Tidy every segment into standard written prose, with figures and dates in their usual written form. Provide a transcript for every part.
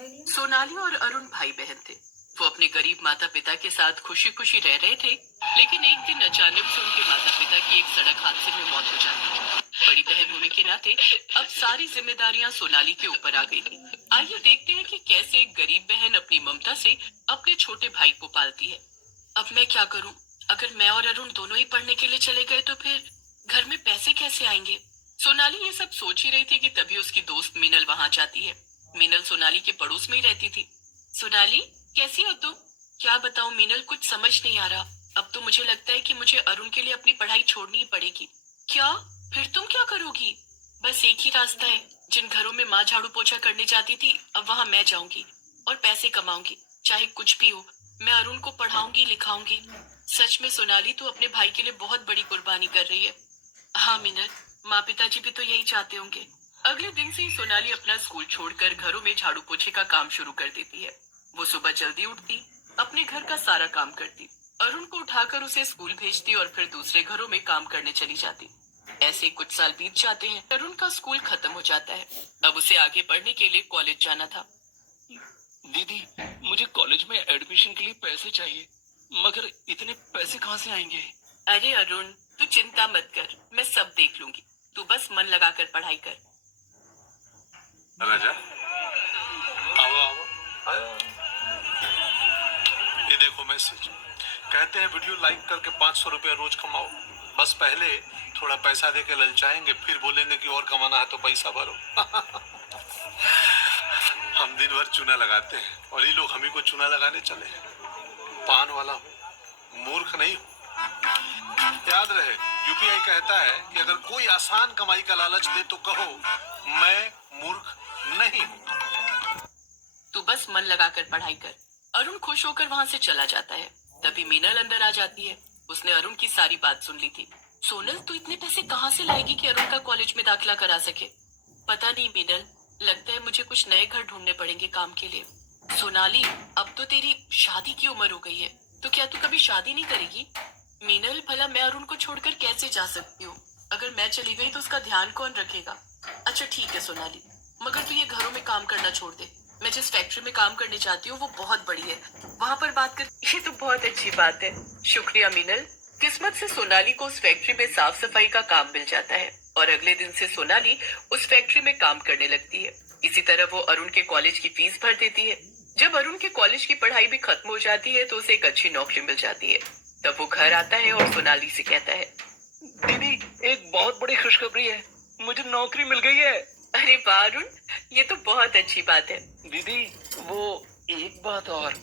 सोनाली और अरुण भाई बहन थे। वो अपने गरीब माता पिता के साथ खुशी खुशी रह रहे थे, लेकिन एक दिन अचानक से उनके माता पिता की एक सड़क हादसे में मौत हो जाती है। बड़ी बहन होने के नाते अब सारी जिम्मेदारियां सोनाली के ऊपर आ गई थी। आइए देखते हैं कि कैसे एक गरीब बहन अपनी ममता से अपने छोटे भाई को पालती है। अब मैं क्या करूं? अगर मैं और अरुण दोनों ही पढ़ने के लिए चले गए तो फिर घर में पैसे कैसे आएंगे? सोनाली ये सब सोच ही रही थी कि तभी उसकी दोस्त मीनल वहां जाती है। मीनल सोनाली के पड़ोस में ही रहती थी। सोनाली, कैसी हो तुम? क्या बताऊं मीनल, कुछ समझ नहीं आ रहा। अब तो मुझे लगता है कि मुझे अरुण के लिए अपनी पढ़ाई छोड़नी ही पड़ेगी। क्या? फिर तुम क्या करोगी? बस एक ही रास्ता है। जिन घरों में माँ झाड़ू पोछा करने जाती थी, अब वहां मैं जाऊंगी और पैसे कमाऊंगी। चाहे कुछ भी हो, मैं अरुण को पढ़ाऊंगी लिखाऊंगी। सच में सोनाली, तू अपने भाई के लिए बहुत बड़ी कुर्बानी कर रही है। हाँ मीनल, माँ पिताजी भी तो यही चाहते होंगे। अगले दिन से ही सोनाली अपना स्कूल छोड़कर घरों में झाड़ू पोछे का काम शुरू कर देती है। वो सुबह जल्दी उठती, अपने घर का सारा काम करती, अरुण को उठाकर उसे स्कूल भेजती और फिर दूसरे घरों में काम करने चली जाती। ऐसे ही कुछ साल बीत जाते हैं। अरुण का स्कूल खत्म हो जाता है। अब उसे आगे पढ़ने के लिए कॉलेज जाना था। दीदी, मुझे कॉलेज में एडमिशन के लिए पैसे चाहिए, मगर इतने पैसे कहाँ से आएंगे? अरे अरुण, तू चिंता मत कर, मैं सब देख लूंगी। तू बस मन लगाकर पढ़ाई कर। राजा, आओ आओ आओ। ये देखो मैसेज। कहते हैं वीडियो लाइक करके 500 रुपया रोज कमाओ। बस पहले थोड़ा पैसा देके ललचाएंगे, फिर बोलेंगे कि और कमाना है तो पैसा भरो। हम दिन भर चूना लगाते हैं और ये लोग हम ही को चूना लगाने चले हैं। पान वाला हूँ, मूर्ख नहीं हूँ। याद रहे, यूपीआई कहता है कि अगर कोई आसान कमाई का लालच दे तो कहो मैं मूर्ख नहीं हूँ। तू बस मन लगाकर पढ़ाई कर। अरुण खुश होकर वहां से चला जाता है। तभी मीनल अंदर आ जाती है। उसने अरुण की सारी बात सुन ली थी। सोनल, तू इतने पैसे कहाँ से लाएगी कि अरुण का कॉलेज में दाखिला करा सके? पता नहीं मीनल, लगता है मुझे कुछ नए घर ढूंढने पड़ेंगे काम के लिए। सोनाली, अब तो तेरी शादी की उम्र हो गई है, तो क्या तू कभी शादी नहीं करेगी? मीनल, भला मैं अरुण को छोड़कर कैसे जा सकती हूँ? अगर मैं चली गई तो उसका ध्यान कौन रखेगा? अच्छा ठीक है सोनाली, मगर तू ये घरों में काम करना छोड़ दे। मैं जिस फैक्ट्री में काम करने जाती हूँ वो बहुत बड़ी है, वहां पर बात कर। ये तो बहुत अच्छी बात है। शुक्रिया मीनल। किस्मत से सोनाली को उस फैक्ट्री में साफ सफाई का काम मिल जाता है और अगले दिन से सोनाली उस फैक्ट्री में काम करने लगती है। इसी तरह वो अरुण के कॉलेज की फीस भर देती है। जब अरुण के कॉलेज की पढ़ाई भी खत्म हो जाती है तो उसे एक अच्छी नौकरी मिल जाती है। तब वो घर आता है और सोनाली से कहता है, दीदी, एक बहुत बड़ी खुशखबरी है, मुझे नौकरी मिल गई है। अरे वाह अरुण, ये तो बहुत अच्छी बात है। दीदी, वो एक बात और,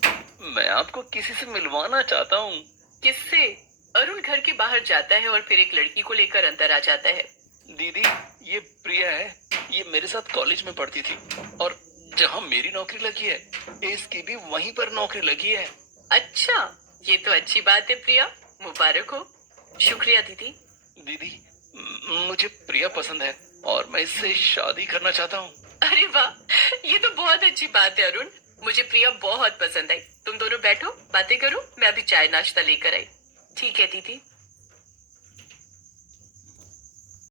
मैं आपको किसी से मिलवाना चाहता हूँ। किससे? अरुण घर के बाहर जाता है और फिर एक लड़की को लेकर अंदर आ जाता है। दीदी, ये प्रिया है, ये मेरे साथ कॉलेज में पढ़ती थी और जहाँ मेरी नौकरी लगी है, इसकी भी वहीं पर नौकरी लगी है। अच्छा, ये तो अच्छी बात है प्रिया, मुबारक हो। शुक्रिया दीदी। दीदी, मुझे प्रिया पसंद है और मैं इससे शादी करना चाहता हूँ। अरे वाह, ये तो बहुत अच्छी बात है अरुण। मुझे प्रिया बहुत पसंद आई। तुम दोनों बैठो, बातें करो, मैं अभी चाय नाश्ता लेकर आई। ठीक है दीदी।